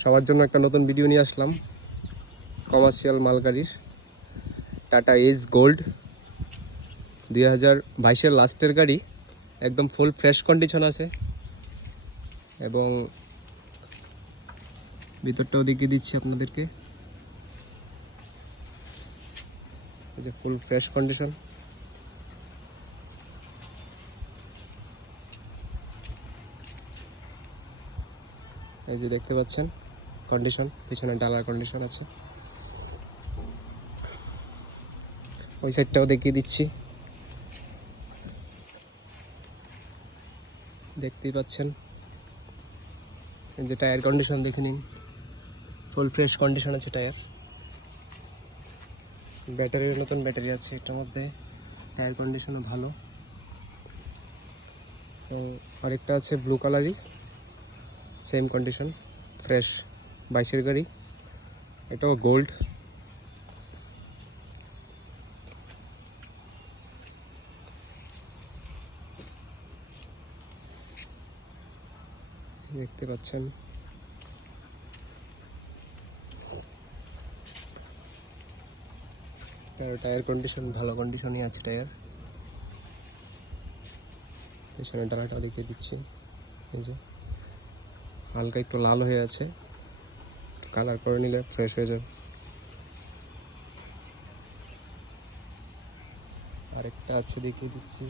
সবার জন্য একটা নতুন ভিডিও নিয়ে আসলাম কমার্শিয়াল মালগাড়ির টাটা এস গোল্ড 2022-এর লাস্টের গাড়ি, একদম ফুল ফ্রেশ কন্ডিশন আছে এবং ভিতরটাও দেখিয়ে দিচ্ছি আপনাদেরকে। এই যে ফুল ফ্রেশ কন্ডিশন। এই যে দেখতে পাচ্ছেন কন্ডিশন, পিছনে ডালার কন্ডিশন আছে। ওই সাইডটাও দেখিয়ে দিচ্ছি, দেখতেই পাচ্ছেন। এই যে টায়ার কন্ডিশন দেখে নিন, ফুল ফ্রেশ কন্ডিশন আছে টায়ার। ব্যাটারির নতুন ব্যাটারি আছে এটার মধ্যে, টায়ার কন্ডিশনও ভালো। তো আরেকটা আছে ব্লু কালারই, সেম কন্ডিশন, ফ্রেশ 22-এর গাড়ি, এটাও গোল্ড। দেখতে পাচ্ছেন টায়ার কন্ডিশন ভালো, কন্ডিশনই আছে টায়ার। পেছনে ডালাটা দেখিয়ে দিচ্ছি, এই যে হালকা একটু লাল হয়ে আছে, কালার করে নিলে ফ্রেশ হয়ে যাবে। আরেকটা আছে দেখিয়ে দিচ্ছি।